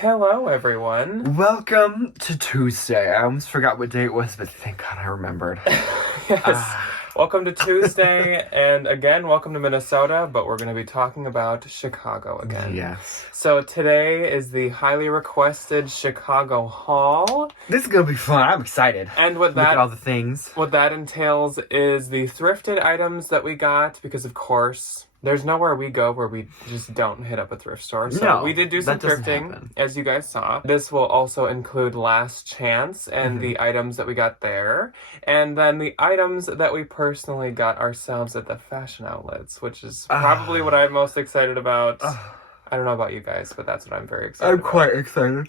Hello, everyone. Welcome to Tuesday. I almost forgot what day it was, but thank God I remembered. Yes. Welcome to Tuesday, and again, welcome to Minnesota, but we're going to be talking about Chicago again. Yes. So today is the highly requested Chicago haul. This is going to be fun. I'm excited. And Look at all the things. What that entails is the thrifted items that we got, because of course, there's nowhere we go where we just don't hit up a thrift store. So we did do some thrifting, as you guys saw. This will also include Last Chance and the items that we got there. And then the items that we personally got ourselves at the fashion outlets, which is probably what I'm most excited about. I don't know about you guys, but that's what I'm very excited about. I'm quite excited.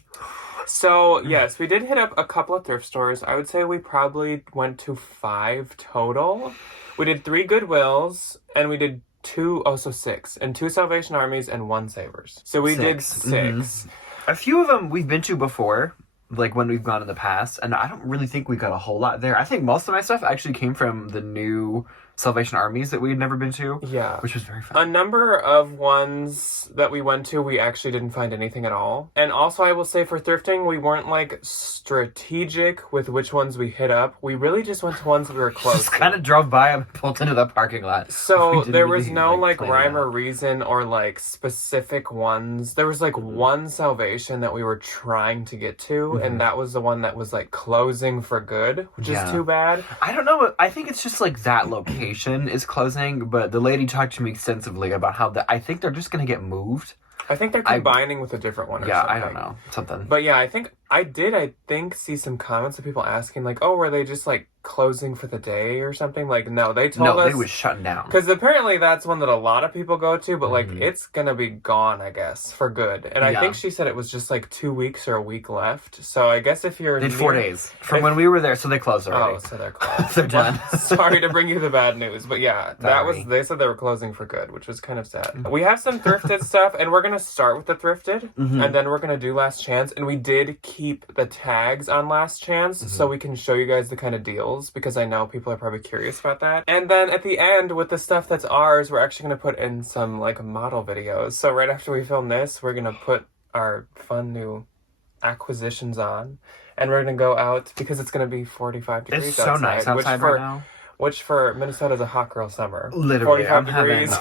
So, yes, we did hit up a couple of thrift stores. I would say we probably went to 5 total. We did 3 Goodwills, and we did 6, and 2 Salvation Armies and 1 Savers. So we did 6. A few of them we've been to before, like when we've gone in the past, and I don't really think we got a whole lot there. I think most of my stuff actually came from the new Salvation Armies that we had never been to. Yeah. Which was very fun. A number of ones that we went to, we actually didn't find anything at all. And also, I will say for thrifting, we weren't like strategic with which ones we hit up. We really just went to ones we were close Just kind of drove by and pulled into the parking lot. So there was no like rhyme or reason or like specific ones. There was like one Salvation that we were trying to get to, and that was the one that was like closing for good, which is too bad. I don't know. I think it's just like that location is closing, but the lady talked to me extensively about how I think they're just going to get moved. I think they're combining with a different one or something. I don't know. Something. But yeah, I think see some comments of people asking like, oh, were they just like closing for the day or something? Like, no, they told us. No, they was shutting down. Because apparently that's one that a lot of people go to, but like it's gonna be gone, I guess, for good. And I think she said it was just like 2 weeks or a week left. So I guess if you're... They did 4 days from when we were there, so they closed already. Oh, so they're closed. They're done. Sorry to bring you the bad news, but yeah, they said they were closing for good, which was kind of sad. We have some thrifted stuff, and we're gonna start with the thrifted, and then we're gonna do Last Chance, and we did keep the tags on Last Chance, so we can show you guys the kind of deals, because I know people are probably curious about that. And then at the end, with the stuff that's ours, we're actually gonna put in some like model videos. So right after we film this, we're gonna put our fun new acquisitions on, and we're gonna go out because it's gonna be 45 degrees outside. It's so nice outside right now. Which for Minnesota is a hot girl summer. Literally, 45 degrees.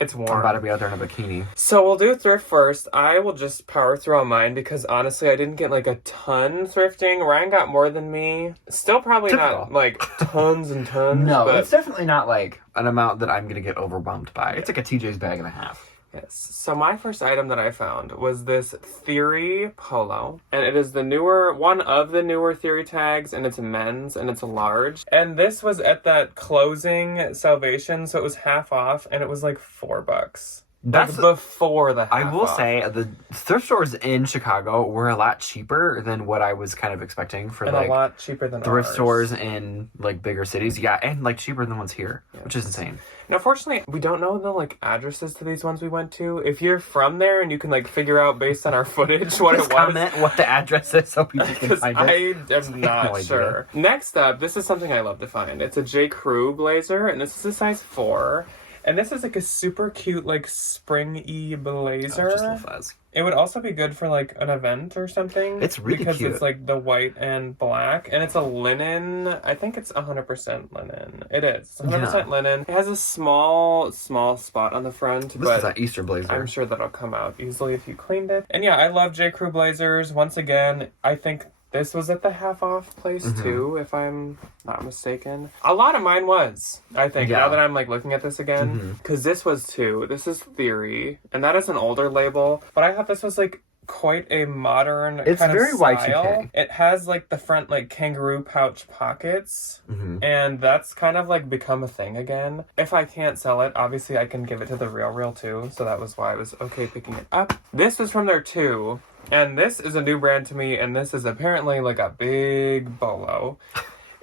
It's warm. I'm about to be out there in a bikini. So we'll do thrift first. I will just power through on mine because honestly, I didn't get like a ton thrifting. Ryan got more than me. Still probably not like tons and tons. No, but it's definitely not like an amount that I'm going to get overwhelmed by. It's like a TJ's bag and a half. Yes. So my first item that I found was this Theory polo, and it is one of the newer Theory tags, and it's a men's, and it's a large. And this was at that closing Salvation, so it was half off, and it was like $4. That's before the half I will off. say the thrift stores in Chicago were a lot cheaper than what I was kind of expecting for and like a lot cheaper than thrift ours. stores in like bigger cities. Yeah, and like cheaper than ones here, which is insane. Now, fortunately, we don't know the like addresses to these ones we went to. If you're from there and you can like figure out based on our footage what it was, comment what the address is so people can find it. I am not sure. Next up, this is something I love to find. It's a J. Crew blazer, and this is a size 4. And this is like a super cute, like spring-y blazer. Just a little fuzz. It would also be good for like an event or something. It's really because cute. Because it's like the white and black. And it's a linen. I think it's 100% linen. It is. It's 100% linen. It has a small spot on the front. This is an Easter blazer. I'm sure that'll come out easily if you cleaned it. And yeah, I love J. Crew blazers. Once again, I think this was at the half-off place, too, if I'm not mistaken. A lot of mine was, I think, now that I'm, like, looking at this again. Because this was, too. This is Theory. And that is an older label. But I thought this was, like, quite a modern kind of style. It's very Y2K. It has, like, the front, like, kangaroo pouch pockets. And that's kind of, like, become a thing again. If I can't sell it, obviously I can give it to the Real, too. So that was why I was okay picking it up. This was from there, too. And this is a new brand to me, and this is apparently like a big bolo.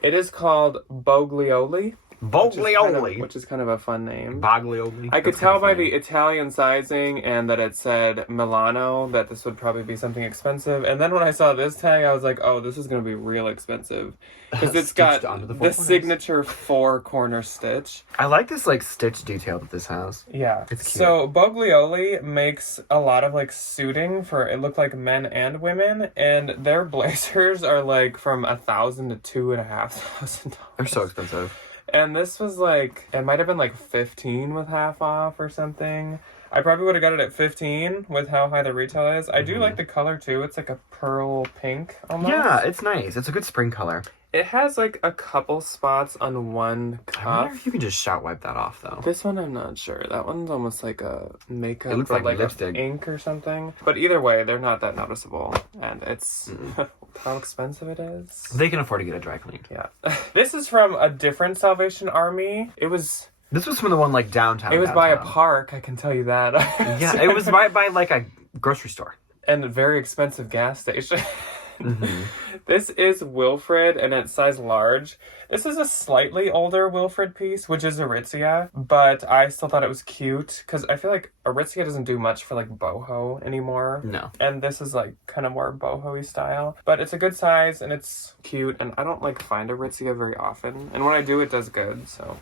It is called Boglioli. Boglioli. Which is kind of a fun name. Boglioli. I could tell by the Italian sizing and that it said Milano that this would probably be something expensive. And then when I saw this tag, I was like, oh, this is going to be real expensive. Because it's got the signature 4-corner stitch. I like this, like, stitch detail that this has. Yeah. It's cute. So Boglioli makes a lot of, like, suiting for, it looked like men and women. And their blazers are, like, from $1,000 to $2,500. They're so expensive. And this was like, it might have been like 15 with half off or something. I probably would have got it at 15 with how high the retail is. I do like the color too. It's like a pearl pink almost. Yeah, it's nice. It's a good spring color. It has like a couple spots on one cuff. I wonder if you can just shout wipe that off though. This one I'm not sure. That one's almost like a makeup. It looks or like lipstick. Ink or something. But either way, they're not that noticeable. And it's how expensive it is. They can afford to get it dry cleaned. Yeah. This is from a different Salvation Army. This was from the one like downtown. It was by a park, I can tell you that. Yeah, it was by like a grocery store. And a very expensive gas station. This is Wilfred, and it's size large. This is a slightly older Wilfred piece, which is Aritzia, but I still thought it was cute, because I feel like Aritzia doesn't do much for, like, boho anymore. No. And this is, like, kind of more boho-y style. But it's a good size, and it's cute, and I don't, like, find Aritzia very often. And when I do, it does good, so.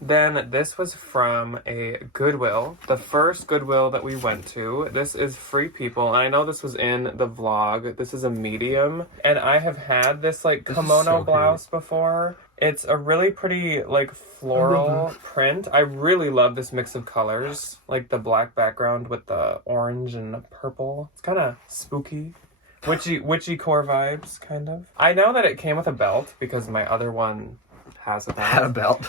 Then this was from a Goodwill. The first Goodwill that we went to. This is Free People, and I know this was in the vlog. This is a medium, and I have had this, like, kimono blouse before. It's a really pretty, like, floral print. I really love this mix of colors. Like, the black background with the orange and purple. It's kind of spooky. Witchy core vibes, kind of. I know that it came with a belt because my other one has a belt. Had a belt.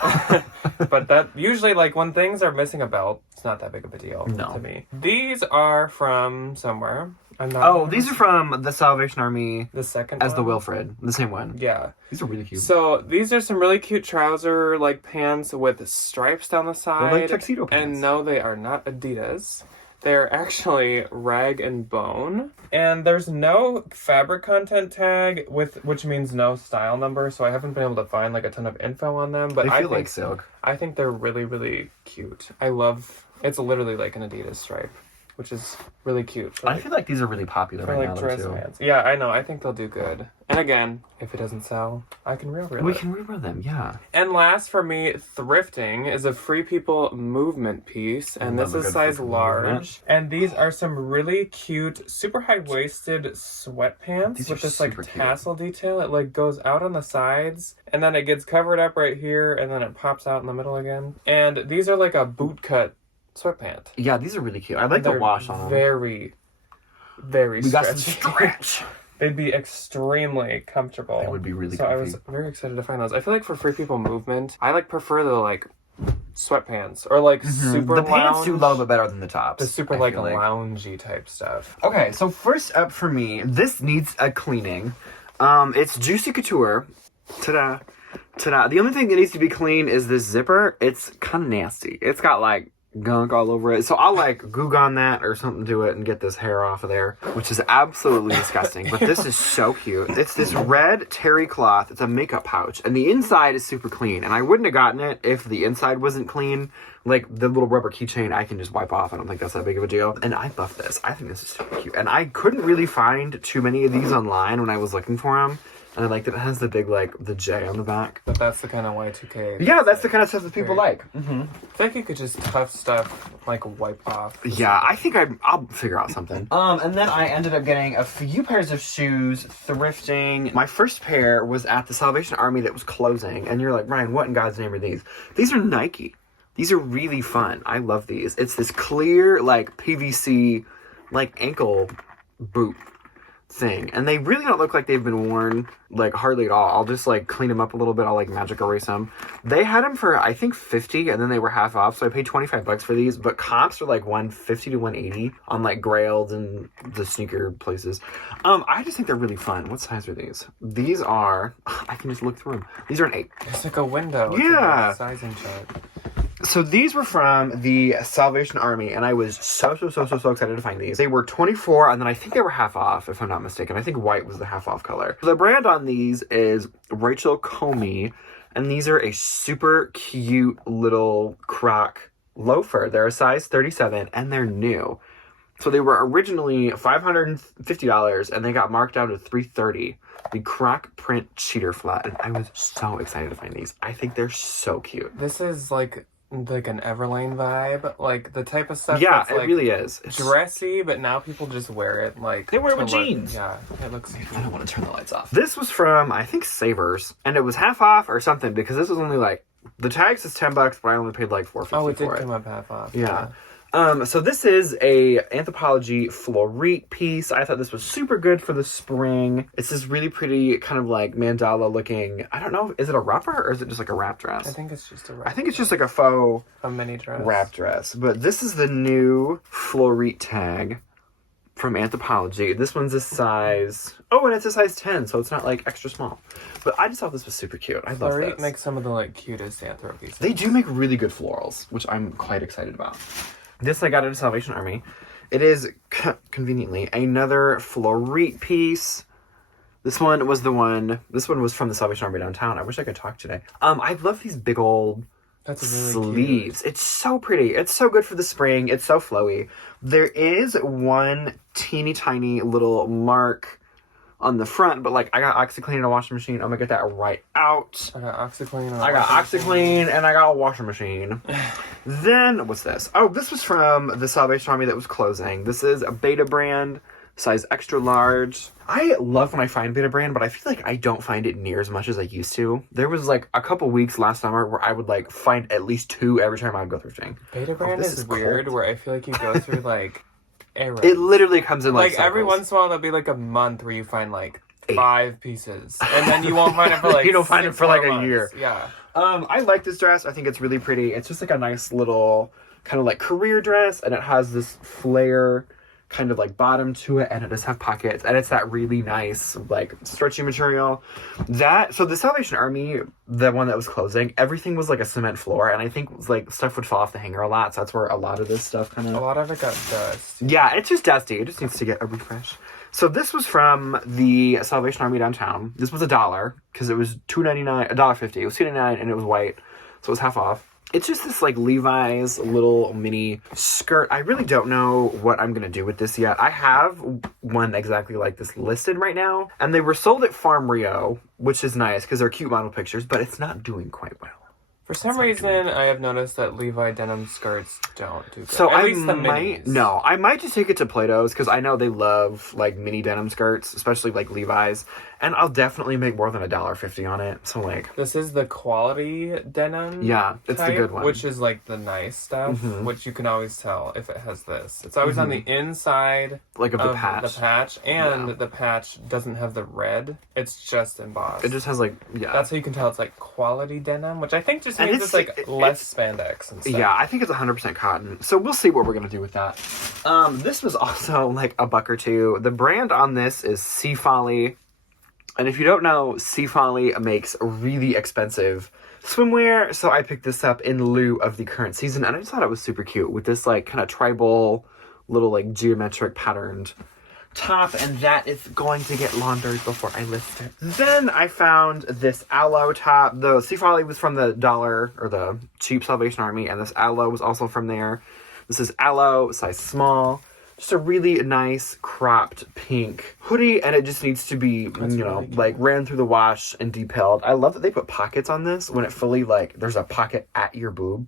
But that, usually, like, when things are missing a belt, it's not that big of a deal to me. These are from somewhere. These are from the Salvation Army. The second as one? the Wilfred. The same one. Yeah. These are really cute. So these are some really cute trouser like pants with stripes down the side. They're like tuxedo pants. And no, they are not Adidas. They're actually Rag and Bone. And there's no fabric content tag which means no style number, so I haven't been able to find like a ton of info on them. But they feel like silk. I think they're really, really cute. It's literally like an Adidas stripe, which is really cute. I feel like these are really popular right now, dress too. pants. Yeah, I know. I think they'll do good. And again, if it doesn't sell, I can reel We can rewear them, yeah. And last for me, Thrifting is a Free People movement piece, and this is size large. And these are some really cute, super high-waisted sweatpants with this like tassel detail. It like goes out on the sides, and then it gets covered up right here, and then it pops out in the middle again. And these are like a boot cut sweatpant. Yeah, these are really cute. I like the wash on them. Very, very we stretchy. got some stretch. They'd be extremely comfortable. They would be really comfy. So I was very excited to find those. I feel like for Free People movement, I like prefer the like sweatpants or like super the lounge. pants do a little bit better than the tops. The super like loungy type stuff. Okay, so first up for me, this needs a cleaning. It's Juicy Couture. Ta-da. Ta-da. The only thing that needs to be clean is this zipper. It's kind of nasty. It's got like gunk all over it. So I'll like Goog on that or something to it and get this hair off of there, which is absolutely disgusting. But this is so cute. It's this red terry cloth. It's a makeup pouch, and the inside is super clean. And I wouldn't have gotten it if the inside wasn't clean. Like the little rubber keychain, I can just wipe off. I don't think that's that big of a deal. And I love this. I think this is super cute. And I couldn't really find too many of these online when I was looking for them. And I like that it has the big, like, the J on the back. But that's the kind of Y2K. Yeah, that's the kind of stuff that people like. Mm-hmm. I think you could just tough stuff, like, wipe off. Yeah, I think I'll figure out something. And then I ended up getting a few pairs of shoes, thrifting. My first pair was at the Salvation Army that was closing. And you're like, Ryan, what in God's name are these? These are Nike. These are really fun. I love these. It's this clear, like, PVC, like, ankle boot thing, and they really don't look like they've been worn like hardly at all. I'll just like clean them up a little bit. I'll like magic erase them. They had them for I think $50, and then they were half off, so I paid $25 for these, but comps are like $150 to $180 on like Grailed and the sneaker places. I just think they're really fun. What size are these? These are, I can just look through them. These are an 8. It's like a window. Yeah. It's like a sizing chart. So these were from the Salvation Army, and I was so excited to find these. They were $24, and then I think they were half off, if I'm not mistaken. I think white was the half off color. The brand on these is Rachel Comey, And these are a super cute little Croc loafer. They're a size 37 and they're new. So they were originally $550 and they got marked down to $330. The Croc print cheater flat. And I was so excited to find these. I think they're so cute. This is like an Everlane vibe. Like the type of stuff Yeah, that's it like really is. It's dressy, but now people just wear it like... They wear it with look, jeans. Yeah, it looks cute. I don't want to turn the lights off. This was from, I think, Savers. And it was half off or something because this was only like... The tag says $10, but I only paid like $4.50 Oh, it did for it. come up half off. Yeah. So this is a Anthropologie Florite piece. I thought this was super good for the spring. It's this really pretty kind of like mandala looking, I don't know, is it a wrapper or is it just like a wrap dress? I think it's just a wrap. I think it's just like a faux mini dress. wrap dress. But this is the new Florite tag from Anthropologie. This one's a size... Oh, and it's a size 10, so it's not like extra small. But I just thought this was super cute. I love Florite this. makes some of the like cutest Anthro pieces. They do make really good florals, which I'm quite excited about. This I got at a Salvation Army. It is, conveniently, another Florite piece. This one was from the Salvation Army downtown. I wish I could talk today. I love these big old sleeves. It's so pretty. It's so good for the spring. It's so flowy. There is one teeny tiny little mark on the front, but like I got OxiClean in a washing machine. I'm gonna get that right out. I got OxiClean. I got OxiClean and I got a washing machine. Then what's this? Oh, this was from the Salvation Army that was closing. This is a Beta brand, size extra large. I love when I find Beta brand, but I feel like I don't find it near as much as I used to. There was like a couple weeks last summer where I would like find at least 2 every time I would go thrifting. Beta brand is weird, cold. Where I feel like you go through like eras. It literally comes in like every once in a while there'll be like a month where you find like 5 pieces, and then you won't find it for like you don't find it for like a year. Yeah. I like this dress. I think it's really pretty. It's just like a nice little kind of like career dress, and it has this flare kind of like bottom to it, and it does have pockets, and it's that really nice like stretchy material. So the Salvation Army, the one that was closing, everything was like a cement floor, and I think like stuff would fall off the hanger a lot, so that's where a lot of this stuff kind of... A lot of it got dust. Yeah, it's just dusty. It just needs to get a refresh. So this was from the Salvation Army downtown. This was $1 because it was $2.99, $1.50. It was $2.99 and it was white, so it was half off. It's just this like Levi's little mini skirt. I really don't know what I'm gonna do with this yet. I have one exactly like this listed right now, and they were sold at Farm Rio, which is nice because they're cute model pictures, but it's not doing quite well. For some reason, I have noticed that Levi denim skirts don't do good. So at least the minis. I might just take it to Plato's because I know they love like mini denim skirts, especially like Levi's, and I'll definitely make more than $1.50 on it. So like, this is the quality denim. Yeah, it's type, the good one, which is like the nice stuff, which you can always tell if it has this. It's always on the inside, like of the patch. The patch, and the patch doesn't have the red. It's just embossed. It just has like That's how you can tell it's like quality denim, which I think just means it's like less spandex and stuff. Yeah, I think it's 100% cotton. So we'll see what we're gonna do with that. This was also like $1 or $2. The brand on this is Sea Folly. And if you don't know, Sea Folly makes really expensive swimwear, so I picked this up in lieu of the current season, and I just thought it was super cute with this like kind of tribal, little like geometric patterned top, and that is going to get laundered before I list it. Then I found this aloe top. The Sea Folly was from the dollar, or the cheap Salvation Army, and this aloe was also from there. This is aloe, size small. Just a really nice cropped pink hoodie, and it just needs to be, like ran through the wash and depelled. I love that they put pockets on this when it fully, like, there's a pocket at your boob.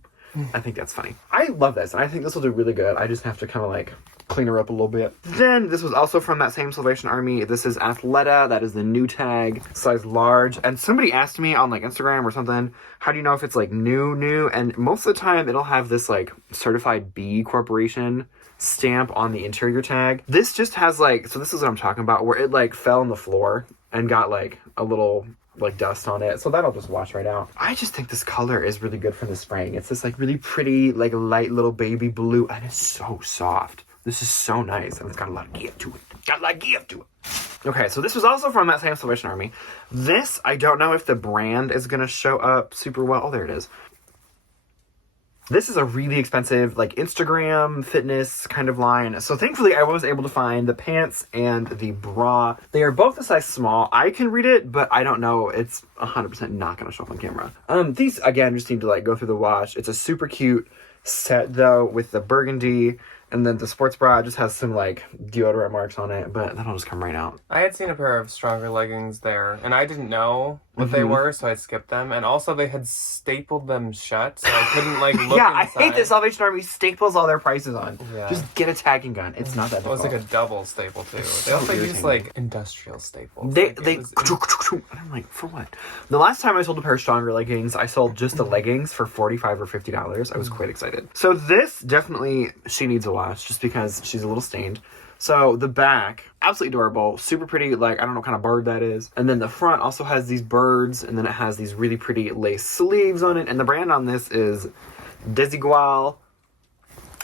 I think that's funny. I love this, and I think this will do really good. I just have to kind of, like, clean her up a little bit. Then, this was also from that same Salvation Army. This is Athleta. That is the new tag, size large. And somebody asked me on, like, Instagram or something, how do you know if it's, like, new? And most of the time, it'll have this, like, certified B Corporation stamp on the interior tag. This just has like, so this is what I'm talking about, where it like fell on the floor and got like a little like dust on it, so that'll just wash right out. I just think this color is really good for the spring. It's this like really pretty like light little baby blue, and it's so soft. This is so nice, and it's got a lot of give to it. Okay, so this was also from that same Salvation Army. This, I don't know if the brand is gonna show up super well. Oh, there it is. This is a really expensive, like, Instagram fitness kind of line. So thankfully, I was able to find the pants and the bra. They are both a size small. I can read it, but I don't know. It's 100% not going to show up on camera. These, again, just need to, like, go through the wash. It's a super cute set, though, with the burgundy. And then the sports bra just has some, like, deodorant marks on it, but that'll just come right out. I had seen a pair of stronger leggings there, and I didn't know what they were, so I skipped them. And also, they had stapled them shut, so I couldn't, like, look Yeah, inside. I hate that Salvation Army staples all their prices on. Yeah. Just get a tagging gun. It's not that difficult. It was like a double staple, too. They also use, like, industrial staples. They and I'm like, for what? The last time I sold a pair of stronger leggings, I sold just the leggings for $45 or $50. I was quite excited. So this definitely, she needs a wash just because she's a little stained. So the back, absolutely adorable, super pretty, like, I don't know what kind of bird that is. And then the front also has these birds, and then it has these really pretty lace sleeves on it. And the brand on this is Desigual.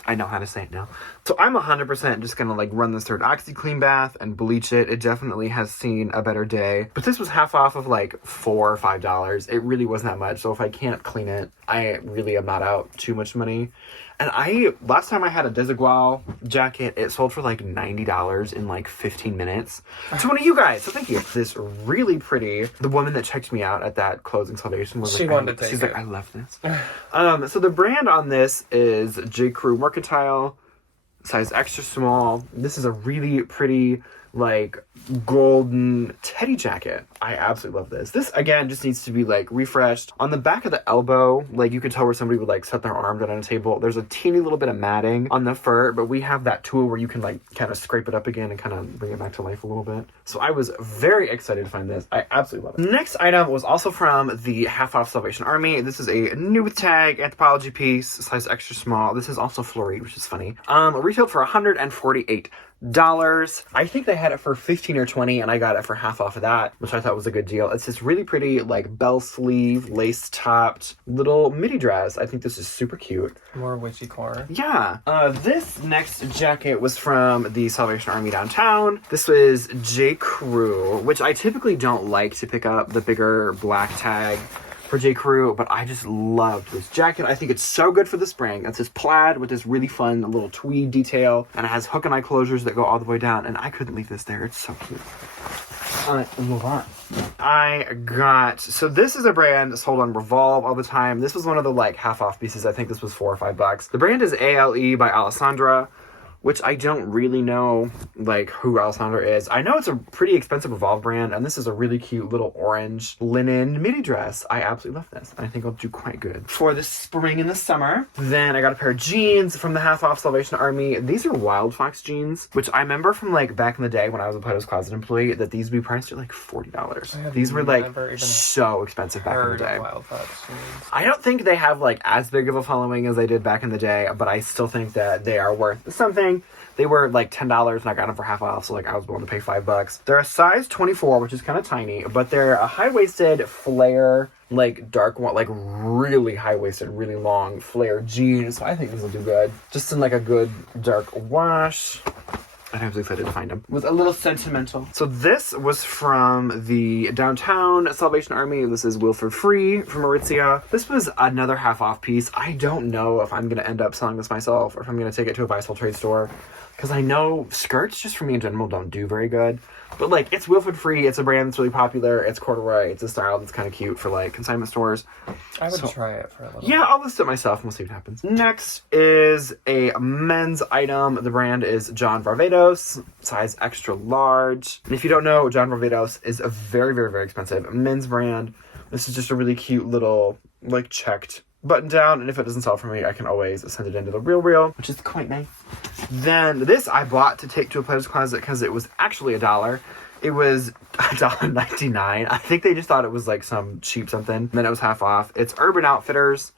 I know how to say it now. So I'm 100% just going to, like, run this through an OxyClean bath and bleach it. It definitely has seen a better day. But this was half off of, like, $4 or $5. It really wasn't that much. So if I can't clean it, I really am not out too much money. And last time I had a Desigual jacket, it sold for like $90 in like 15 minutes. To one of you guys, so thank you. This really pretty, the woman that checked me out at that closing salvation was she wanted to take she's it. like, I love this. So the brand on this is J. Crew Mercantile, size extra small. This is a really pretty, like, golden teddy jacket. I absolutely love this. This, again, just needs to be, like, refreshed. On the back of the elbow, like, you could tell where somebody would, like, set their arm down on a table. There's a teeny little bit of matting on the fur, but we have that tool where you can, like, kind of scrape it up again and kind of bring it back to life a little bit. So I was very excited to find this. I absolutely love it. Next item was also from the half-off Salvation Army. This is a new with tag anthropology piece, size extra small. This is also florid, which is funny. Retailed for $148. I think they had it for 15 or 20, and I got it for half off of that, which I thought was a good deal. It's this really pretty, like, bell sleeve, lace topped little midi dress. I think this is super cute. More witchy core. Yeah. This next jacket was from the Salvation Army downtown. This was J. Crew, which I typically don't like to pick up the bigger black tag for J. Crew, but I just loved this jacket. I think it's so good for the spring. It's this plaid with this really fun little tweed detail, and it has hook and eye closures that go all the way down, and I couldn't leave this there. It's so cute. Move on. So this is a brand sold on Revolve all the time. This was one of the, like, half-off pieces. I think this was $4 or $5. The brand is ALE by Alessandra, which I don't really know, like, who Alessandra is. I know it's a pretty expensive Revolve brand, and this is a really cute little orange linen midi dress. I absolutely love this. I think I'll do quite good for the spring and the summer. Then I got a pair of jeans from the half-off Salvation Army. These are Wild Fox jeans, which I remember from, like, back in the day when I was a Plato's Closet employee, that these would be priced at, like, $40. These were, like, so expensive back in the day. Wild Fox jeans. I don't think they have, like, as big of a following as they did back in the day, but I still think that they are worth something. They were like $10 and I got them for half off, so like I was willing to pay $5. They're a size 24, which is kind of tiny, but they're a high-waisted flare, like dark one, like really high-waisted, really long flare jeans. So I think this will do good. Just in like a good dark wash. I was excited to find them. Was a little sentimental. So this was from the downtown Salvation Army. This is Wilford Free from Aritzia. This was another half-off piece. I don't know if I'm going to end up selling this myself or if I'm going to take it to a Viceal trade store. Because I know skirts, just for me in general, don't do very good. But, like, it's Wilford Free. It's a brand that's really popular. It's corduroy. It's a style that's kind of cute for, like, consignment stores. I would try it for a little. Yeah, I'll list it myself and we'll see what happens. Next is a men's item. The brand is John Varvatos, size extra large. And if you don't know, John Varvatos is a very, very, very expensive men's brand. This is just a really cute little, like, checked button down, and if it doesn't sell for me, I can always send it into the Real, which is quite nice. Then this I bought to take to a Plato's Closet because it was actually $1. It was $1.99. I think they just thought it was like some cheap something. And then it was half off. It's Urban Outfitters.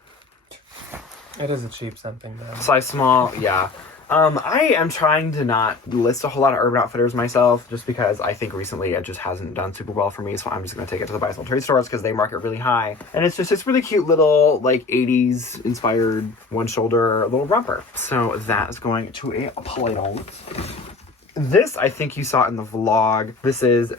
It is a cheap something though. Size small, yeah. I am trying to not list a whole lot of Urban Outfitters myself, just because I think recently it just hasn't done super well for me, so I'm just going to take it to the Viceal trade stores because they market really high. And it's just this really cute little, like, 80s inspired one-shoulder little romper. So that is going to a Plato's. This, I think you saw in the vlog. This is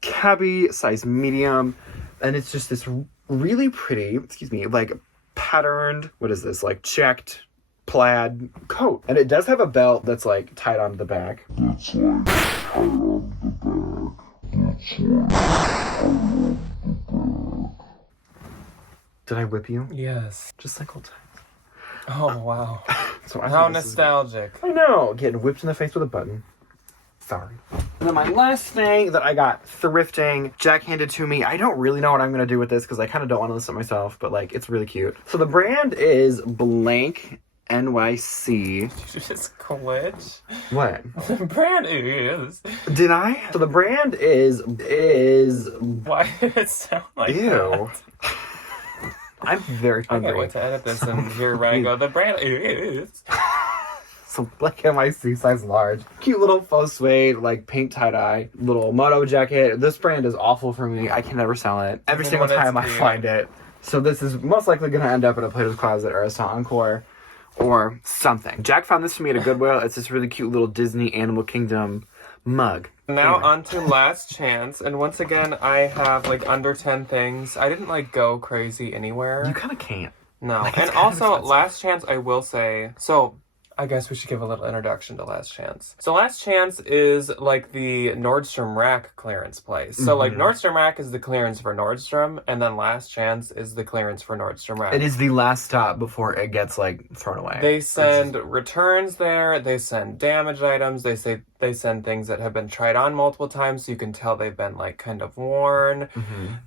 Cabby, size medium, and it's just this really pretty, like, patterned, what is this, like checked plaid coat. And it does have a belt that's like tied onto the back. Did I whip you? Yes. Just like old times. Oh, wow. So How nostalgic. I know, getting whipped in the face with a button. Sorry. And then my last thing that I got thrifting, Jack handed to me. I don't really know what I'm going to do with this because I kind of don't want to listen to myself, but like, it's really cute. So the brand is Blank NYC. Did you just glitch? What? The brand is. Did I? So the brand is. Why did it sound like Ew. that? I'm very I hungry. can't wait to edit this and hear Ryan go, the brand is. So Black NYC size large. Cute little faux suede, like pink tie-dye, little moto jacket. This brand is awful for me. I can never sell it. Every single time I find it. So this is most likely going to end up in a Plato's Closet or a Saint Encore or something. Jack found this for me at a Goodwill. It's this really cute little Disney Animal Kingdom mug. Now on to Last Chance, and once again, I have like under 10 things. I didn't like go crazy anywhere. You kind of can't. No, Like, and also Last Chance, I will say, so I guess we should give a little introduction to Last Chance. So Last Chance is like the Nordstrom Rack clearance place. So like Nordstrom Rack is the clearance for Nordstrom, and then Last Chance is the clearance for Nordstrom Rack. It is the last stop before it gets like thrown away. They send returns there, they send damaged items, they send things that have been tried on multiple times so you can tell they've been like kind of worn.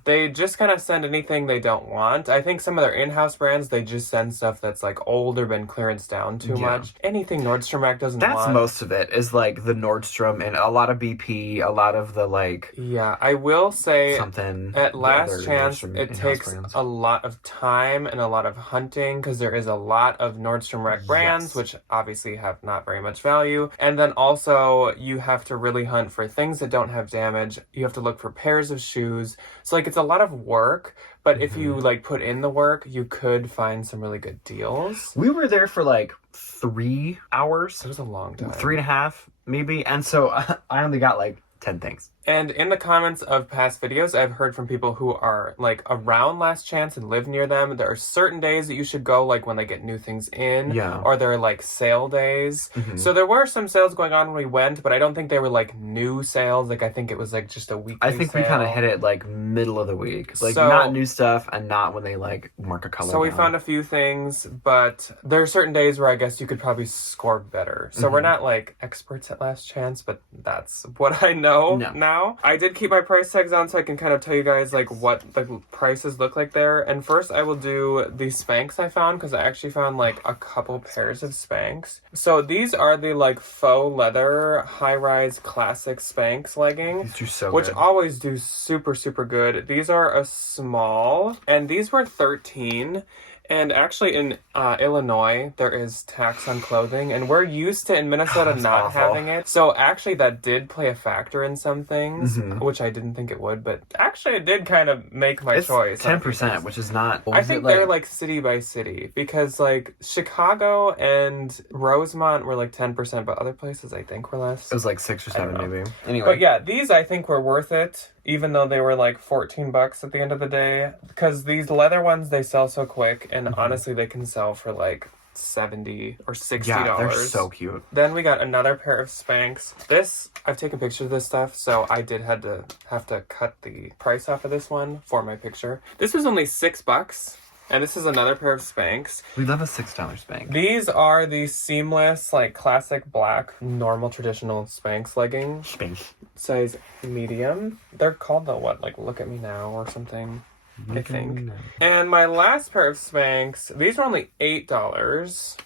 They just kind of send anything they don't want. I think some of their in-house brands, they just send stuff that's like old or been clearance down too much. Anything Nordstrom Rack doesn't want. That's most of it, is like the Nordstrom and a lot of BP, a lot of the like... Yeah, I will say something at Last Chance, Nordstrom it in-house takes brands. a lot of time and a lot of hunting because there is a lot of Nordstrom Rack brands, which obviously have not very much value. And then also you have to really hunt for things that don't have damage. You have to look for pairs of shoes. So like it's a lot of work, but if you like put in the work, you could find some really good deals. We were there for like 3 hours. It was a long time. 3.5 maybe. And so I only got like 10 things. And in the comments of past videos, I've heard from people who are like around Last Chance and live near them. There are certain days that you should go, like when they get new things in, or there are like sale days. So there were some sales going on when we went, but I don't think they were like new sales. Like I think it was like just a weekly I think sale. we kind of hit it like middle of the week. Like not new stuff and not when they like mark a color. So we found a few things, but there are certain days where I guess you could probably score better. So we're not like experts at Last Chance, but that's what I know now. I did keep my price tags on so I can kind of tell you guys like what the prices look like there. And first I will do the Spanx I found because I actually found like a couple pairs of Spanx. So these are the like faux leather high-rise classic Spanx leggings. These do so which good. always do super, super good. These are a small and these were 13. And actually in Illinois, there is tax on clothing, and we're used to in Minnesota not having it. So actually that did play a factor in some things, which I didn't think it would, but actually it did kind of make my choice. 10%, which is not... I think they're like city by city, because like Chicago and Rosemont were like 10%, but other places I think were less. It was like 6 or 7 maybe. Anyway. But yeah, these I think were worth it, even though they were like $14 at the end of the day, because these leather ones, they sell so quick. And honestly, they can sell for like $70 or $60. Yeah, they're so cute. Then we got another pair of Spanx. This, I've taken pictures of this stuff, so I did have to cut the price off of this one for my picture. This was only $6. And this is another pair of Spanx. We love a $6 Spanx. These are the seamless, like classic black, normal traditional Spanx leggings. Spanx. Size medium. They're called the what? Like Look at Me Now or something. I think. And my last pair of Spanx, these were only $8.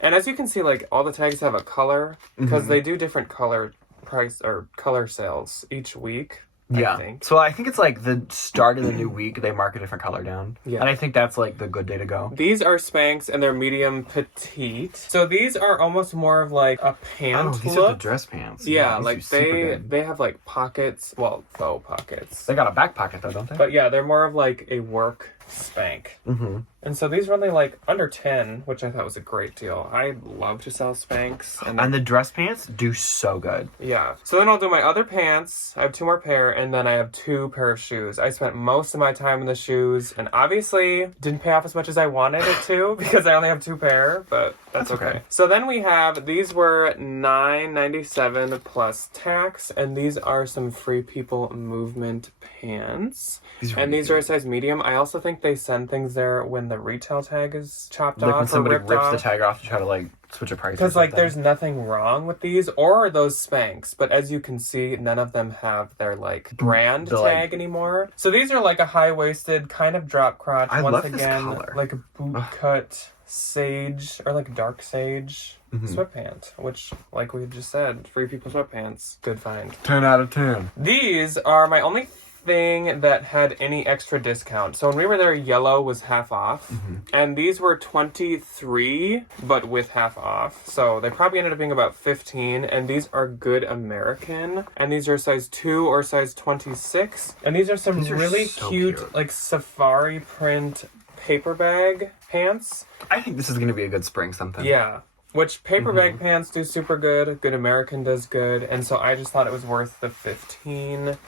And as you can see, like all the tags have a color because they do different color price or color sales each week. Yeah. I think. So I think it's like the start of the new week, they mark a different color down. Yeah. And I think that's like the good day to go. These are Spanx and they're medium petite. So these are almost more of like a pant these look. are the dress pants. Yeah, these like are super good. they have like pockets, well, faux pockets. They got a back pocket though, don't they? But yeah, they're more of like a work Spank. Mm-hmm. And so these were only like under 10, which I thought was a great deal. I love to sell Spanks. And the dress pants do so good. Yeah. So then I'll do my other pants. I have 2 more pair, and then I have 2 pair of shoes. I spent most of my time in the shoes, and obviously didn't pay off as much as I wanted it to because I only have 2 pair, but that's okay. So then we have, these were $9.97 plus tax, and these are some Free People Movement pants. These are a size medium. I also think they send things there when the retail tag is chopped off, when somebody or ripped rips off. the tag off to try to like switch a price. Because like there's nothing wrong with these or those Spanks, but as you can see, none of them have their like brand tag anymore. So these are like a high-waisted kind of drop crotch. I once love again, this color. like a boot cut sage or like dark sage sweatpant, which like we just said, Free People sweatpants, good find. 10 out of 10. These are my only thing that had any extra discount. So when we were there, yellow was half off, and these were 23 but with half off, so they probably ended up being about 15. And these are Good American, and these are size 2 or size 26, and these are some really so cute like safari print paper bag pants. I think this is going to be a good spring something. Yeah. Which paper bag pants do super good. Good American does good. And so I just thought it was worth the 15.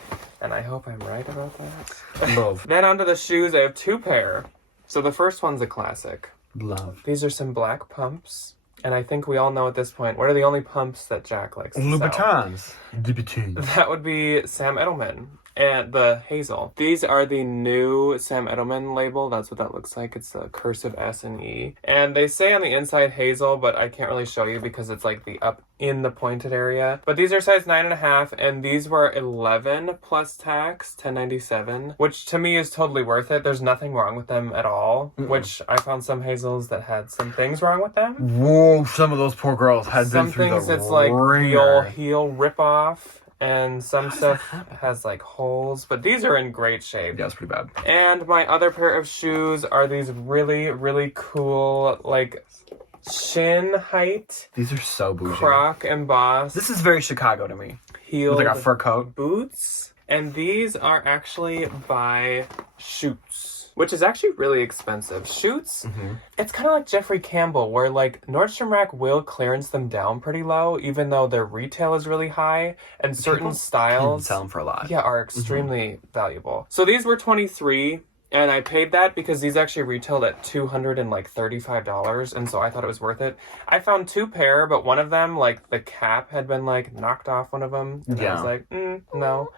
And I hope I'm right about that. Love. Then onto the shoes. I have 2 pair. So the first one's a classic. Love. These are some black pumps. And I think we all know at this point, what are the only pumps that Jack likes to sell? Louboutins. Louboutins. That would be Sam Edelman. And the Hazel. These are the new Sam Edelman label. That's what that looks like. It's a cursive S and E. And they say on the inside Hazel, but I can't really show you because it's like the up in the pointed area. But these are size 9.5, and these were 11 plus tax, $10.97, which to me is totally worth it. There's nothing wrong with them at all, which I found some Hazels that had some things wrong with them. Whoa, some of those poor girls had Some been through things the it's like the ringer. old heel rip off. And some stuff has like holes, but these are in great shape. Yeah, it's pretty bad. And my other pair of shoes are these really, really cool, like shin height. These are so bougie. Croc embossed. This is very Chicago to me. Heeled With like a fur coat. boots. And these are actually by Schutz, which is actually really expensive. Schutz, it's kind of like Jeffrey Campbell, where like Nordstrom Rack will clearance them down pretty low, even though their retail is really high, and certain styles Sell them for a lot. yeah, are extremely valuable. So these were 23, and I paid that because these actually retailed at $235, and so I thought it was worth it. I found 2 pair, but one of them, like the cap had been like knocked off one of them, and I was like, no.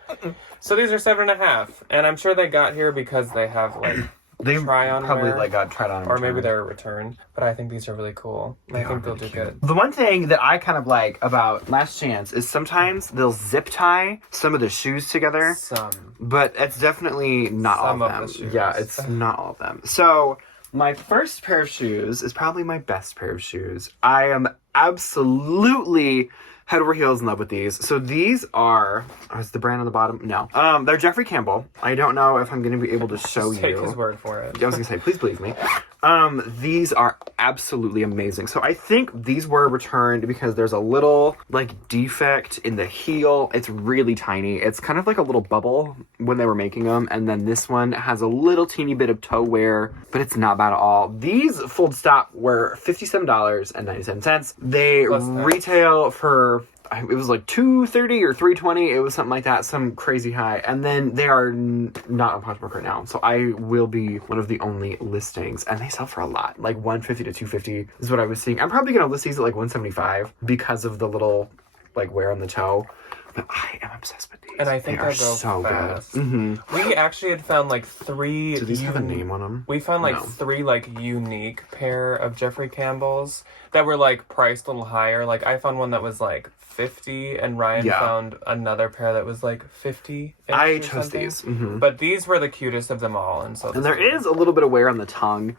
So these are 7.5, and I'm sure they got here because they have like They try on probably wear, like got tried on, or maybe they're a return. But I think these are really cool. I think they'll do good. The one thing that I kind of like about Last Chance is sometimes they'll zip tie some of the shoes together. Some. But it's definitely not Some all of of the them. shoes. Yeah, it's not all of them. So my first pair of shoes is probably my best pair of shoes. I am absolutely head over heels in love with these. So these are, is the brand on the bottom? No. They're Jeffrey Campbell. I don't know if I'm going to be able to show Just you. take his word for it. I was going to say, please believe me. These are absolutely amazing. So I think these were returned because there's a little like defect in the heel. It's really tiny. It's kind of like a little bubble when they were making them. And then this one has a little teeny bit of toe wear, but it's not bad at all. These full stop were $57.97. They retail for, it was like $230 or $320. It was something like that, some crazy high. And then they are not on Poshmark right now, so I will be one of the only listings. And they sell for a lot, like $150 to $250 is what I was seeing. I'm probably gonna list these at like $175 because of the little like wear on the toe. But I am obsessed with these. And I think they are they'll go so fast. good. We actually had found like 3. Do these have a name on them? We found like No. 3 like unique pair of Jeffrey Campbell's that were like priced a little higher. Like I found one that was like 50, and Ryan found another pair that was like 50. I chose these. But these were the cutest of them all, and so. And there is a little bit of wear on the tongue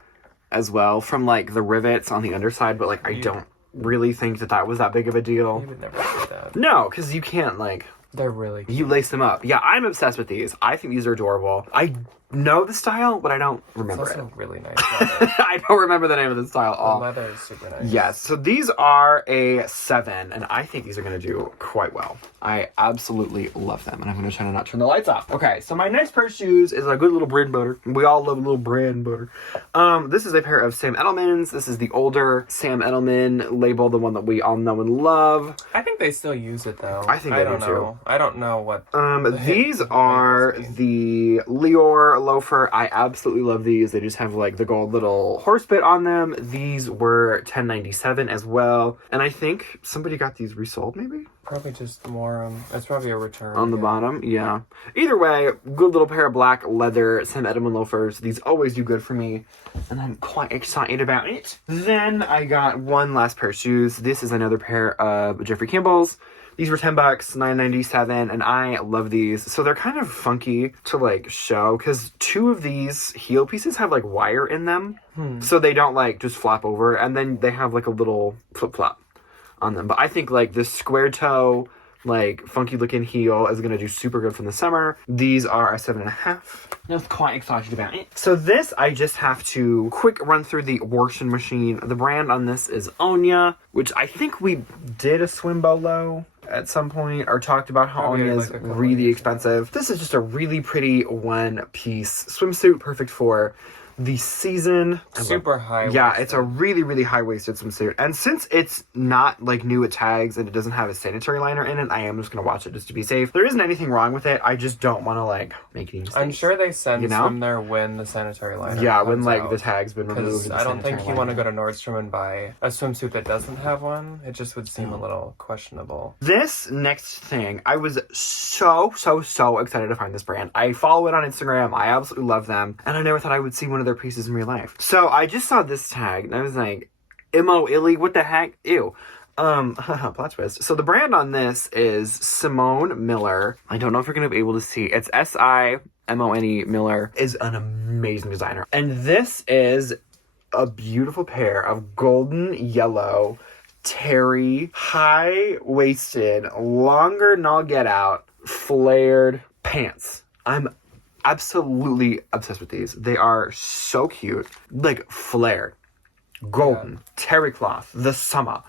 as well from like the rivets on the underside, but like I don't really think that was that big of a deal. You would never do that. No, because you can't like. They're really cute. You lace them up. Yeah, I'm obsessed with these. I think these are adorable. I know the style, but I don't It's remember also it. really nice leather. I don't remember the name of the style at The all. leather is super nice. Yes, so these are a 7, and I think these are going to do quite well. I absolutely love them, and I'm going to try to not turn the lights off. Okay, so my next pair of shoes is a good little bread and butter. We all love a little bread and butter. This is a pair of Sam Edelmans. This is the older Sam Edelman label, the one that we all know and love. I think they still use it though. I think they do too. I don't know what. These are the Lior loafer. I absolutely love these. They just have like the gold little horse bit on them. These were $10.97 as well, and I think somebody got these resold maybe. Probably just more. It's probably a return On the bottom, yeah. Either way, good little pair of black leather Sam Edelman loafers. These always do good for me, and I'm quite excited about it. Then I got one last pair of shoes. This is another pair of Jeffrey Campbell's. These were $10, $9.97, and I love these. So they're kind of funky to like show, because 2 of these heel pieces have like wire in them, so they don't like just flap over, and then they have like a little flip flop on them. But I think like this square toe, like funky looking heel is gonna do super good for the summer. These are a 7.5. I was quite excited about it. So this, I just have to quick run through the washing machine. The brand on this is Onya, which I think we did a swim bolo at some point, or talked about how Probably Onya is like a couple really years expensive. This is just a really pretty one-piece swimsuit, perfect for the season. Super high. Yeah, it's a really, really high-waisted swimsuit. And since it's not, like, new at tags and it doesn't have a sanitary liner in it, I am just going to watch it just to be safe. There isn't anything wrong with it. I just don't want to, like, make any mistakes. I'm sure they send you know? swim there when the sanitary liner Yeah, comes when, like, out. the tag's been removed. Because I don't think you want to go to Nordstrom and buy a swimsuit that doesn't have one. It just would seem a little questionable. This next thing, I was so excited to find this brand. I follow it on Instagram. I absolutely love them. And I never thought I would see one of their pieces in real life. So I just saw this tag and I was like, Imo Illy, what the heck? Ew. Plot twist. So the brand on this is Simone Miller. I don't know if you're going to be able to see. It's Simone Miller. Is an amazing designer. And this is a beautiful pair of golden yellow terry, high-waisted, longer nall get out, flared pants. I'm absolutely obsessed with these. They are so cute. Like, flared. Golden. Terry cloth. The summer.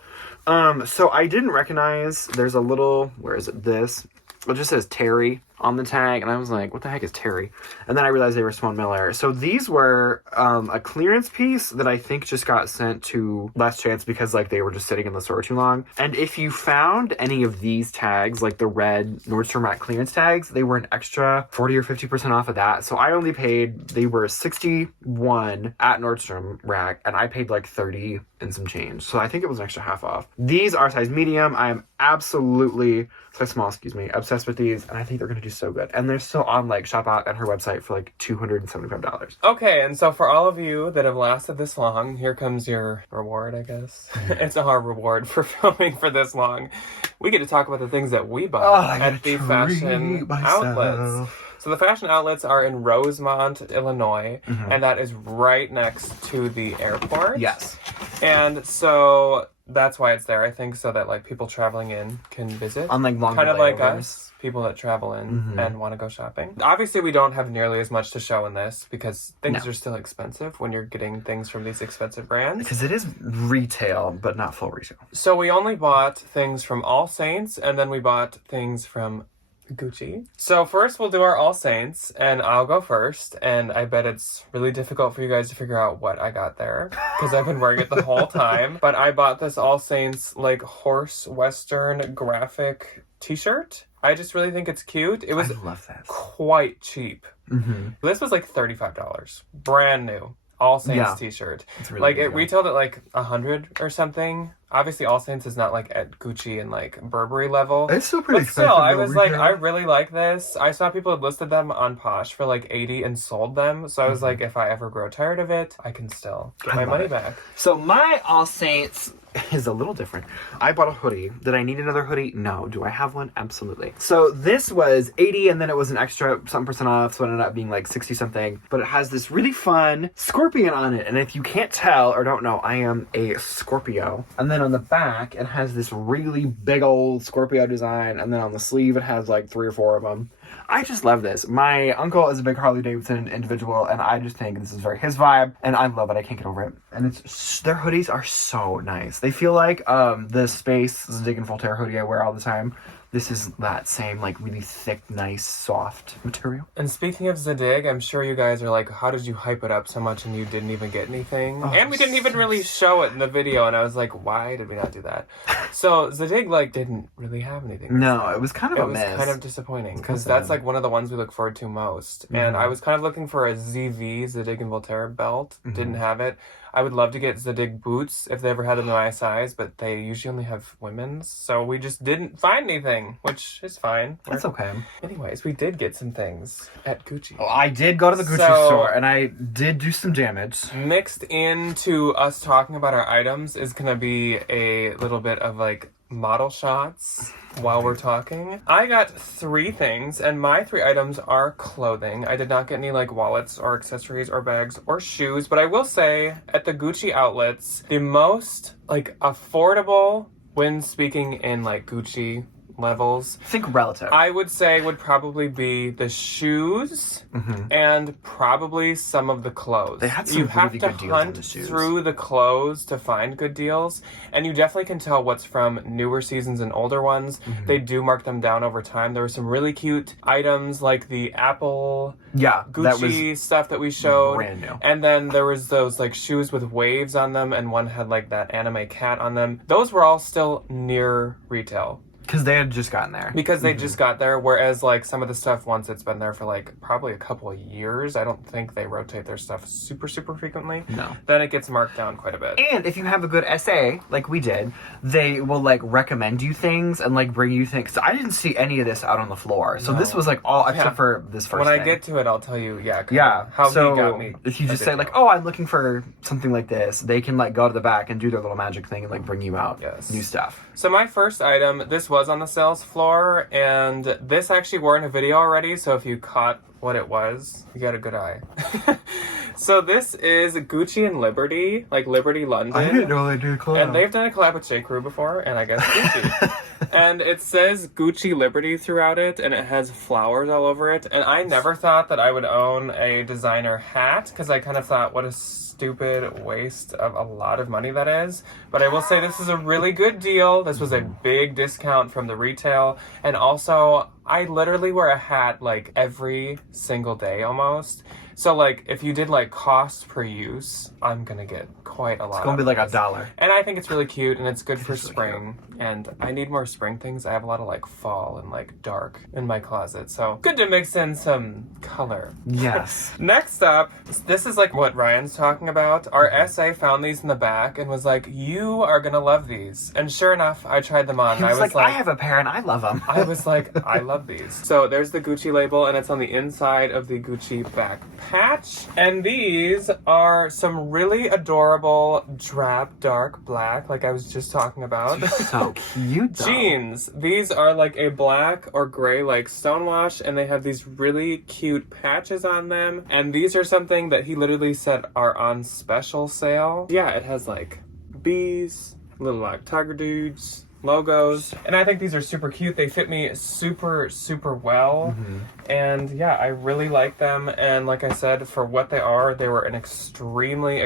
So I didn't recognize, there's a little, where is it, this? It just says Terry on the tag, and I was like, what the heck is Terry? And then I realized they were Simone Miller. So these were a clearance piece that I think just got sent to Last Chance because, like, they were just sitting in the store too long. And if you found any of these tags, like the red Nordstrom Rack clearance tags, they were an extra 40 or 50% off of that. So I only paid, they were 61 at Nordstrom Rack, and I paid like 30 and some change. So I think it was an extra half off. These are size medium. I'm absolutely, size small, excuse me, obsessed with these, and I think they're going to do so good. And they're still on like Shopbot and her website for like $275. Okay, and so for all of you that have lasted this long, here comes your reward, I guess. It's our reward for filming for this long. We get to talk about the things that we bought at the fashion outlets. So the fashion outlets are in Rosemont, Illinois, and that is right next to the airport. Yes. And so that's why it's there, I think, so that like people traveling in can visit. On like longer kind of like layovers. us, people that travel in and want to go shopping. Obviously, we don't have nearly as much to show in this because things are still expensive when you're getting things from these expensive brands. Because it is retail, but not full retail. So we only bought things from All Saints, and then we bought things from Gucci. So first we'll do our All Saints, and I'll go first, and I bet it's really difficult for you guys to figure out what I got there because I've been wearing it the whole time. But I bought this All Saints like horse western graphic t-shirt. I just really think it's cute. It was I love that. Quite cheap. This was like $35, brand new. All Saints t-shirt. Really like good, it retailed at like $100 or something. Obviously, All Saints is not like at Gucci and like Burberry level. It's still pretty but expensive. Still, I was like, retail. I really like this. I saw people had listed them on Posh for like $80 and sold them. So I was like, if I ever grow tired of it, I can still get my money back. So my All Saints is a little different. I bought a hoodie. Did I need another hoodie? No. Do I have one? Absolutely. So this was 80 and then it was an extra something percent off, so it ended up being like 60 something. But it has this really fun scorpion on it. And if you can't tell or don't know, I am a Scorpio. And then on the back, it has this really big old Scorpio design. And then on the sleeve, it has like 3 or 4 of them. I just love this. My uncle is a big Harley Davidson individual, and I just think this is very his vibe, and I love it. I can't get over it. And it's their hoodies are so nice. They feel like the Space Zig and Voltaire hoodie I wear all the time. This is that same, like, really thick, nice, soft material. And speaking of Zadig, I'm sure you guys are like, how did you hype it up so much and you didn't even get anything? And we didn't even really show it in the video, and I was like, why did we not do that? So Zadig, like, didn't really have anything. No, it was kind of a miss. It was kind of disappointing, because that's, like, one of the ones we look forward to most. Mm-hmm. And I was kind of looking for a ZV, Zadig and Voltaire belt. Mm-hmm. Didn't have it. I would love to get Zadig boots if they ever had them in my size, but they usually only have women's, so we just didn't find anything, which is fine. That's okay. Anyways, we did get some things at Gucci. Oh, I did go to the Gucci store, and I did do some damage. Mixed into us talking about our items is going to be a little bit of, like, model shots while we're talking. I got 3 things, and my 3 items are clothing. I did not get any, like, wallets or accessories or bags or shoes, but I will say at the Gucci outlets, the most, like, affordable, when speaking in, like, Gucci levels, think relative, I would say would probably be the shoes and probably some of the clothes. They had some really good deals on the shoes. You have to hunt through the clothes to find good deals, and you definitely can tell what's from newer seasons and older ones. They do mark them down over time. There were some really cute items like the Apple Gucci stuff that we showed. Brand new. And then there was those, like, shoes with waves on them, and one had, like, that anime cat on them. Those were all still near retail. Because they had just gotten there. Because they just got there, whereas, like, some of the stuff, once it's been there for, like, probably a couple of years, I don't think they rotate their stuff super, super frequently. No. Then it gets marked down quite a bit. And if you have a good SA, like we did, they will, like, recommend you things and, like, bring you things. So I didn't see any of this out on the floor. So this was, like, all except for this first thing. When I get to it, I'll tell you, how so he got me. If you just say, like, oh, I'm looking for something like this, they can, like, go to the back and do their little magic thing and, like, bring you out new stuff. So my first item, this was on the sales floor, and this actually were in a video already, so if you caught what it was, you got a good eye. So this is Gucci and Liberty, like Liberty London. I didn't know they did a collab. And they've done a collab with J. Crew before, and I guess Gucci. And it says Gucci Liberty throughout it, and it has flowers all over it. And I never thought that I would own a designer hat, because I kind of thought, what a stupid waste of a lot of money that is. But I will say this is a really good deal. This was a big discount from the retail. And also, I literally wear a hat, like, every single day almost. So, like, if you did, like, cost per use, I'm gonna get quite a lot. It's gonna be like $1. And I think it's really cute, and it's good for spring. And I need more spring things. I have a lot of, like, fall and, like, dark in my closet. So, good to mix in some color. Yes. Next up, this is, like, what Ryan's talking about. Our SA found these in the back and was like, you are gonna love these. And sure enough, I tried them on. He was like, I have a pair and I love them. I was like, I love these. So there's the Gucci label, and it's on the inside of the Gucci back patch. And these are some really adorable drab dark black, like I was just talking about. So cute, though. Jeans. These are like a black or gray, like stonewash, and they have these really cute patches on them. And these are something that he literally said are on special sale. Yeah, it has like bees, little like tiger dudes, logos, and I think these are super cute. They fit me super well, and yeah, I really like them. And like I said, for what they were an extremely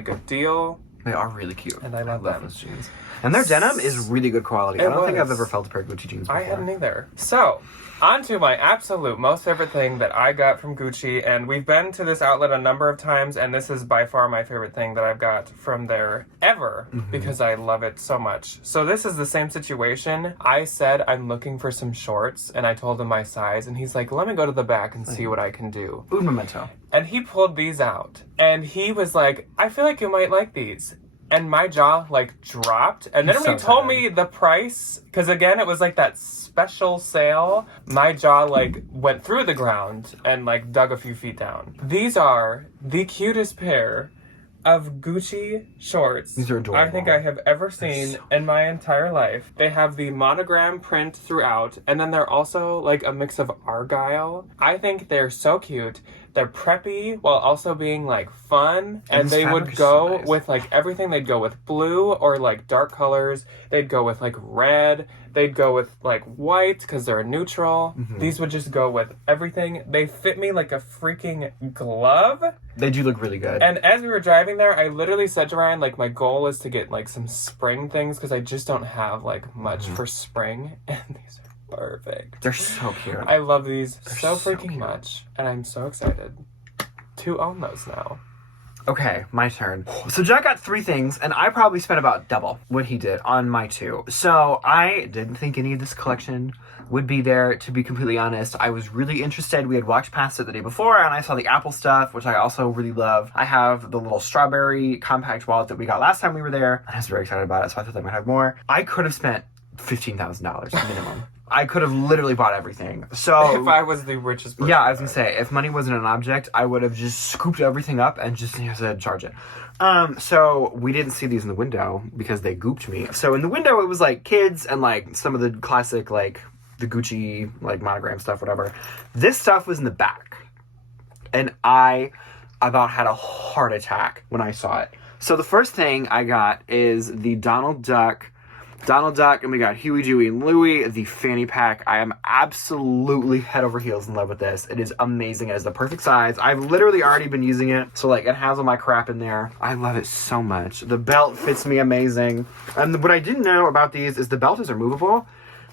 good deal. They are really cute, and I love them. Those jeans. And their denim is really good quality. I don't think I've ever felt a pair of Gucci jeans before. I hadn't either. So, on to my absolute most favorite thing that I got from Gucci, and we've been to this outlet a number of times, and this is by far my favorite thing that I've got from there ever, because I love it so much. So this is the same situation. I said I'm looking for some shorts, and I told him my size, and he's like, let me go to the back and see what I can do. Un momento. And he pulled these out, and he was like, I feel like you might like these. And my jaw, like, dropped. And then when he told me the price, because again, it was like that special sale, my jaw, like, went through the ground and, like, dug a few feet down. These are the cutest pair of Gucci shorts These are adorable. I think I have ever seen in my entire life. They have the monogram print throughout, and then they're also like a mix of argyle. I think they're so cute. They're preppy while also being like fun, and they would go with like everything. They'd go with blue or like dark colors. They'd go with like red. They'd go with like white because they're neutral. These would just go with everything. They fit me like a freaking glove. They do look really good. And as we were driving there, I literally said to Ryan, like, my goal is to get like some spring things because I just don't have like much for spring. And these are perfect. They're so cute. I love these so freaking cute. much. And I'm so excited to own those now. Okay, my turn. So Jack got 3 things, and I probably spent about double what he did on my 2. So I didn't think any of this collection would be there, to be completely honest. I was really interested. We had walked past it the day before, and I saw the Apple stuff, which I also really love. I have the little strawberry compact wallet that we got last time we were there, and I was very excited about it, so I thought they might have more. I could have spent $15,000 minimum. I could have literally bought everything. So if I was the richest person. Yeah, I was gonna say, if money wasn't an object, I would have just scooped everything up and just said charge it. So we didn't see these in the window because they gooped me. So in the window, it was like kids and like some of the classic, like the Gucci, like monogram stuff, whatever. This stuff was in the back. And I about had a heart attack when I saw it. So the first thing I got is the Donald Duck, and we got Huey, Dewey, and Louie, the fanny pack. I am absolutely head over heels in love with this. It is amazing. It is the perfect size. I've literally already been using it, so like it has all my crap in there. I love it so much. The belt fits me amazing. And what I didn't know about these is the belt is removable,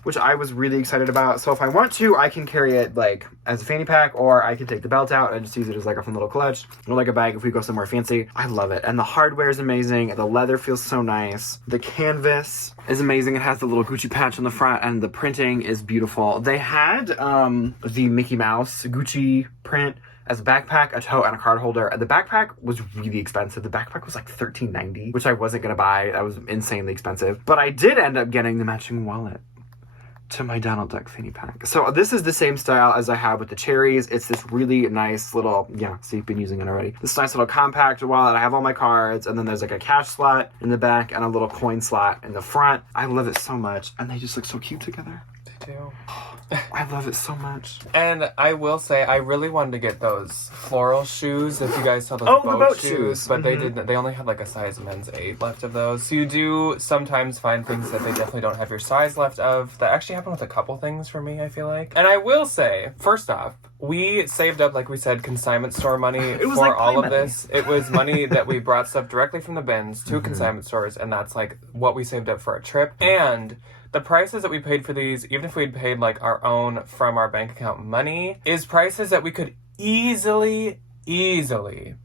which I was really excited about. So if I want to, I can carry it like as a fanny pack, or I can take the belt out and just use it as like a fun little clutch or like a bag if we go somewhere fancy. I love it. And the hardware is amazing. The leather feels so nice. The canvas is amazing. It has the little Gucci patch on the front, and the printing is beautiful. They had the Mickey Mouse Gucci print as a backpack, a tote, and a card holder. And the backpack was really expensive. The backpack was like $13.90, which I wasn't gonna buy. That was insanely expensive. But I did end up getting the matching wallet to my Donald Duck fanny pack. So this is the same style as I have with the cherries. It's this really nice little, so you've been using it already. This nice little compact wallet. I have all my cards, and then there's like a cash slot in the back and a little coin slot in the front. I love it so much, and they just look so cute together. They do. I love it so much. And I will say, I really wanted to get those floral shoes. If you guys saw those boat shoes, but they didn't. They only had like a size men's 8 left of those. So you do sometimes find things that they definitely don't have your size left of. That actually happened with a couple things for me, I feel like. And I will say, first off, we saved up, like we said, consignment store money for like all of money. this. It was money that we brought stuff directly from the bins to consignment stores, and that's like what we saved up for a trip. And the prices that we paid for these, even if we'd paid like our own from our bank account money, is prices that we could easily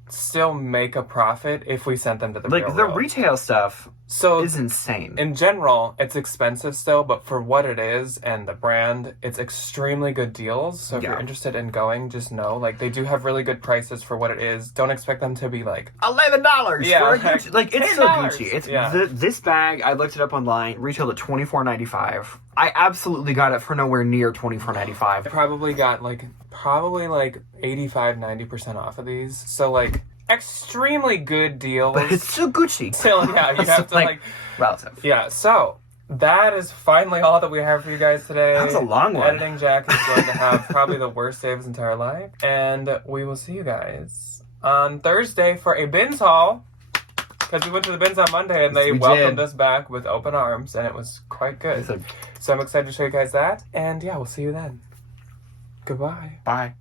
still make a profit if we sent them to the Like real the world. retail stuff So is insane. in general, it's expensive still, but for what it is and the brand, it's extremely good deals. So if you're interested in going, just know, like, they do have really good prices for what it is. Don't expect them to be like $11 for a Gucci. Like, it's so $10. Gucci. It's this bag, I looked it up online, retailed at $24.95. I absolutely got it for nowhere near $24.95. I probably got like 85-90% off of these. So like extremely good deals. But it's so Gucci. Still, yeah, you have to like relative. Yeah, so that is finally all that we have for you guys today. That was a long one. Editing Jack is going to have probably the worst day of his entire life. And we will see you guys on Thursday for a bins haul. Because we went to the bins on Monday and they welcomed us back with open arms, and it was quite good. So I'm excited to show you guys that. And yeah, we'll see you then. Goodbye. Bye.